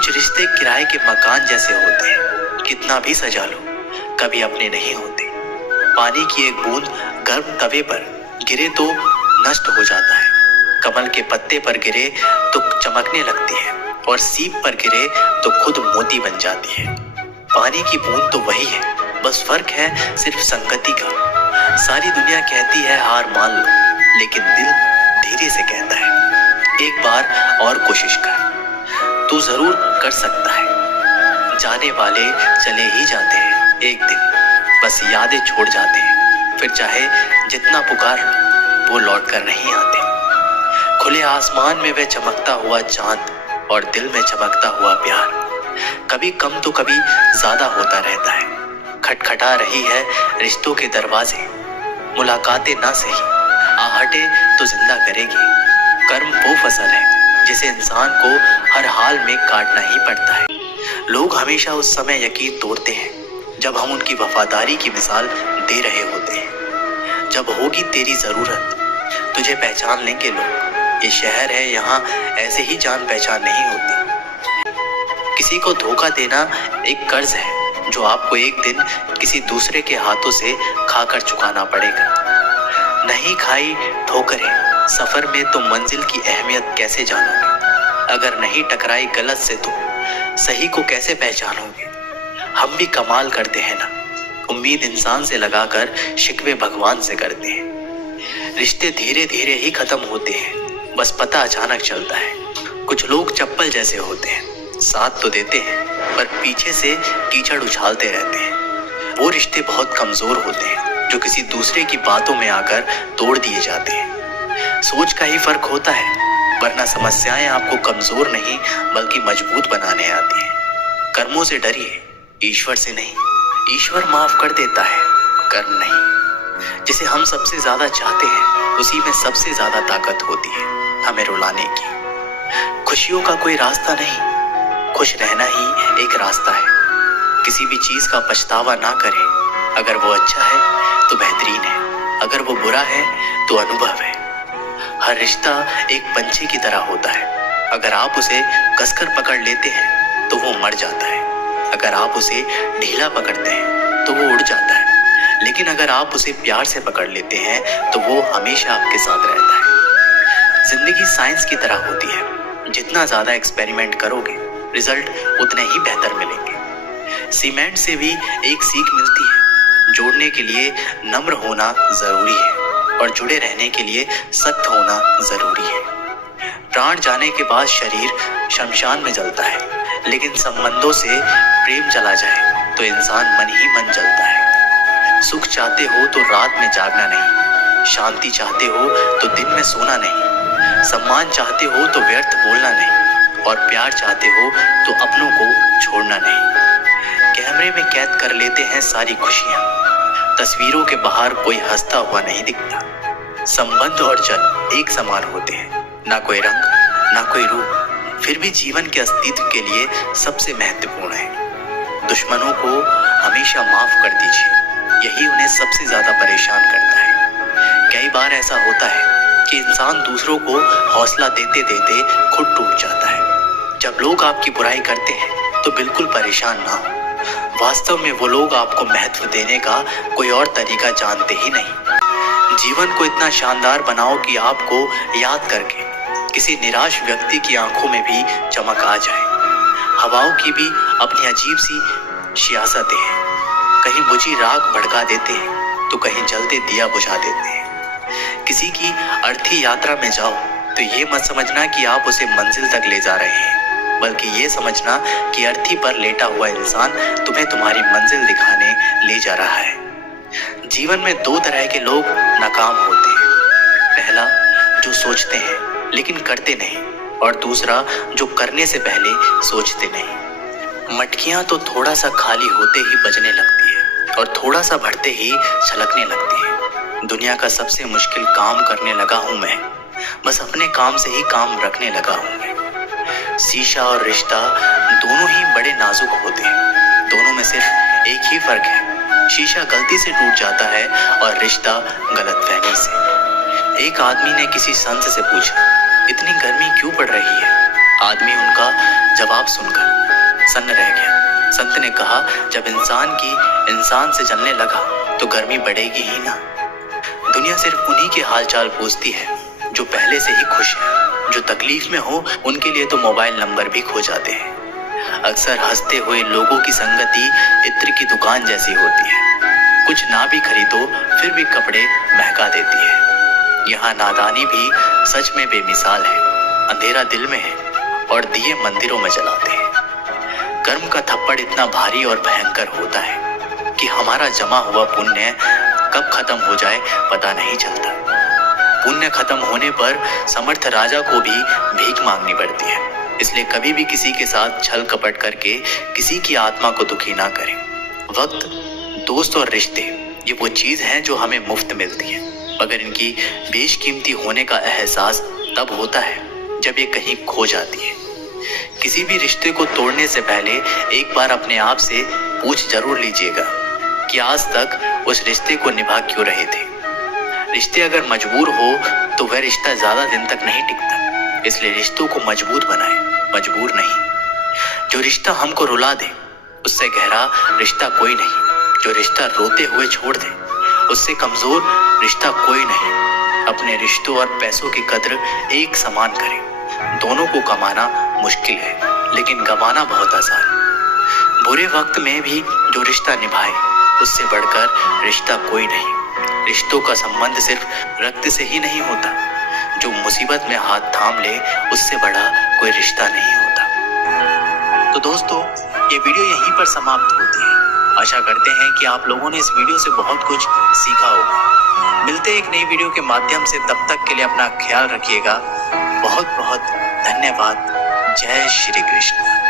कुछ रिश्ते किराए के मकान जैसे होते हैं, कितना भी सजा लो कभी अपने नहीं होते। पानी की एक बूंद गर्म तवे पर गिरे तो नष्ट हो जाता है, कमल के पत्ते पर गिरे तो चमकने लगती है और सीप पर गिरे तो खुद मोती बन जाती है। पानी की बूंद तो वही है, बस फर्क है सिर्फ संगति का। सारी दुनिया कहती है हार मान लो, लेकिन दिल धीरे से कहता है एक बार और कोशिश कर, तू जरूर कर सकता है। जाने वाले चले ही जाते हैं एक दिन, बस यादें छोड़ जाते हैं, फिर चाहे जितना पुकार लो वो लौट कर नहीं आते। खुले आसमान में वह चमकता हुआ चांद और दिल में चमकता हुआ प्यार कभी कम तो कभी ज्यादा होता रहता है। खटखटा रही है रिश्तों के दरवाजे, मुलाकातें ना सही आहटे तो जिंदा करेगी। कर्म वो फसल है जिसे इंसान को हर हाल में काटना ही पड़ता है। लोग हमेशा उस समय यकीन तोड़ते हैं जब हम उनकी वफादारी की मिसाल दे रहे होते हैं। जब होगी तेरी जरूरत तुझे पहचान लेंगे लोग। ये शहर है, यहाँ ऐसे ही जान पहचान नहीं होती। किसी को धोखा देना एक कर्ज है जो आपको एक दिन किसी दूसरे के हाथों से खाकर चुकाना पड़ेगा। नहीं खाई ठोकरें सफर में तो मंजिल की अहमियत कैसे जानोगे। अगर नहीं टकराई गलत से तो सही को कैसे पहचानोगे। हम भी कमाल करते हैं ना, उम्मीद इंसान से लगाकर शिकवे भगवान से करते हैं। रिश्ते धीरे धीरे ही खत्म होते हैं, बस पता अचानक चलता है। कुछ लोग चप्पल जैसे होते हैं, साथ तो देते हैं पर पीछे से कीचड़ उछालते रहते हैं। वो रिश्ते बहुत कमजोर होते हैं जो किसी दूसरे की बातों में आकर तोड़ दिए जाते हैं। सोच का ही फर्क होता है, वरना समस्याएं आपको कमजोर नहीं बल्कि मजबूत बनाने आती हैं। कर्मों से डरिए, ईश्वर से नहीं। ईश्वर माफ कर देता है, कर्म नहीं। जिसे हम सबसे ज्यादा चाहते हैं उसी में सबसे ज्यादा ताकत होती है हमें रुलाने की। खुशियों का कोई रास्ता नहीं, खुश रहना ही एक रास्ता है। किसी भी चीज का पछतावा ना करें। अगर वो अच्छा है तो बेहतरीन है, अगर वो बुरा है तो अनुभव है। हर रिश्ता एक पंछी की तरह होता है, अगर आप उसे कसकर पकड़ लेते हैं तो वो मर जाता है, अगर आप उसे ढीला पकड़ते हैं तो वो उड़ जाता है, लेकिन अगर आप उसे प्यार से पकड़ लेते हैं तो वो हमेशा आपके साथ रहता है। जिंदगी साइंस की तरह होती है, जितना ज्यादा एक्सपेरिमेंट करोगे रिजल्ट उतने ही बेहतर मिलेंगे। सीमेंट से भी एक सीख मिलती है, जोड़ने के लिए नम्र होना जरूरी है और जुड़े रहने के लिए सख्त होना जरूरी है। प्राण जाने के बाद शरीर शमशान में जलता है, लेकिन संबंधों से प्रेम चला जाए तो इंसान मन ही मन जलता है। सुख चाहते हो तो रात में जागना नहीं, शांति चाहते हो तो दिन में सोना नहीं, सम्मान चाहते हो तो व्यर्थ बोलना नहीं, और प्यार चाहते हो तो अपनों को छोड़ना नहीं। कैमरे में कैद कर लेते हैं सारी खुशियां, तस्वीरों के बाहर कोई हंसता हुआ नहीं दिखता। संबंध और जल एक समान होते हैं, ना कोई रंग ना कोई रूप, फिर भी जीवन के अस्तित्व के लिए सबसे महत्वपूर्ण है। दुश्मनों को हमेशा माफ कर दीजिए, यही उन्हें सबसे ज्यादा परेशान करता है। कई बार ऐसा होता है कि इंसान दूसरों को हौसला देते देते खुद टूट जाता है। जब लोग आपकी बुराई करते हैं तो बिल्कुल परेशान ना हो, वास्तव में वो लोग आपको महत्व देने का कोई और तरीका जानते ही नहीं। जीवन को इतना शानदार बनाओ कि आपको याद करके किसी निराश व्यक्ति की आंखों में भी चमक आ जाए। हवाओं की भी अपनी अजीब सी सियासतें हैं, कहीं बुझी राख भड़का देते हैं तो कहीं जलते दिया बुझा देते हैं। किसी की अर्थी यात्रा में जाओ तो ये मत समझना कि आप उसे मंजिल तक ले जा रहे हैं, बल्कि ये समझना कि अर्थी पर लेटा हुआ इंसान तुम्हें तुम्हारी मंजिल दिखाने ले जा रहा है। जीवन में दो तरह के लोग नाकाम होते हैं, पहला जो सोचते हैं लेकिन करते नहीं, और दूसरा जो करने से पहले सोचते नहीं। मटकियां तो थोड़ा सा खाली होते ही बजने लगती है और थोड़ा सा भरते ही छलकने लगती है। दुनिया का सबसे मुश्किल काम करने लगा हूं मैं, बस अपने काम से ही काम रखने लगा हूं मैं। शीशा और रिश्ता दोनों ही बड़े नाजुक होते हैं, दोनों में सिर्फ एक ही फर्क है, शीशा गलती से टूट जाता है और रिश्ता गलतफहमी से। एक आदमी ने किसी संत से पूछा, इतनी गर्मी क्यों पड़ रही है? आदमी उनका जवाब सुनकर सन्न रह गया। संत ने कहा, जब इंसान से जलने लगा तो गर्मी बढ़ेगी ही ना। दुनिया सिर्फ उन्हीं के हालचाल पूछती है जो पहले से ही खुश है। जो तकलीफ में हो उनके लिए तो मोबाइल नंबर भी खो जाते हैं। अक्सर हंसते हुए लोगों की संगति इत्र की दुकान जैसी होती है। कुछ ना भी खरीदो फिर भी कपड़े महका देती है। यहाँ नादानी भी सच में बेमिसाल है। अंधेरा दिल में है और दिए मंदिरों में जलाते हैं। कर्म का थप्पड़ इतना भारी और भयंकर होता है कि हमारा जमा हुआ पुण्य कब खत्म हो जाए पता नहीं चलता। पुण्य खत्म होने पर समर्थ राजा को भी भीख मांगनी पड़ती है। इसलिए कभी भी किसी के साथ छल कपट करके किसी की आत्मा को दुखी ना करें। वक्त, दोस्त और रिश्ते ये वो चीज हैं जो हमें मुफ्त मिलती है, मगर इनकी बेशकीमती होने का एहसास तब होता है जब ये कहीं खो जाती है। किसी भी रिश्ते को तोड़ने से पहले एक बार अपने आप से पूछ जरूर लीजिएगा कि आज तक उस रिश्ते को निभा क्यों रहे थे। रिश्ते अगर मजबूर हो तो वह रिश्ता ज्यादा दिन तक नहीं टिकता। इसलिए रिश्तों को मजबूत बनाएं, मजबूर नहीं। जो रिश्ता हमको रुला दे उससे गहरा रिश्ता कोई नहीं। जो रिश्ता रोते हुए छोड़ दे उससे कमजोर रिश्ता कोई नहीं। अपने रिश्तों और पैसों की कद्र एक समान करें। दोनों को कमाना मुश्किल है लेकिन गंवाना बहुत आसान। बुरे वक्त में भी जो रिश्ता निभाए उससे बढ़कर रिश्ता कोई नहीं। रिश्तों का संबंध सिर्फ रक्त से ही नहीं होता। जो मुसीबत में हाथ थाम ले उससे बड़ा कोई रिश्ता नहीं होता। तो दोस्तों, ये वीडियो यहीं पर समाप्त होती है। आशा करते हैं कि आप लोगों ने इस वीडियो से बहुत कुछ सीखा होगा। मिलते हैं एक नई वीडियो के माध्यम से। तब तक के लिए अपना ख्याल रखिएगा। बहुत बहुत धन्यवाद। जय श्री कृष्ण।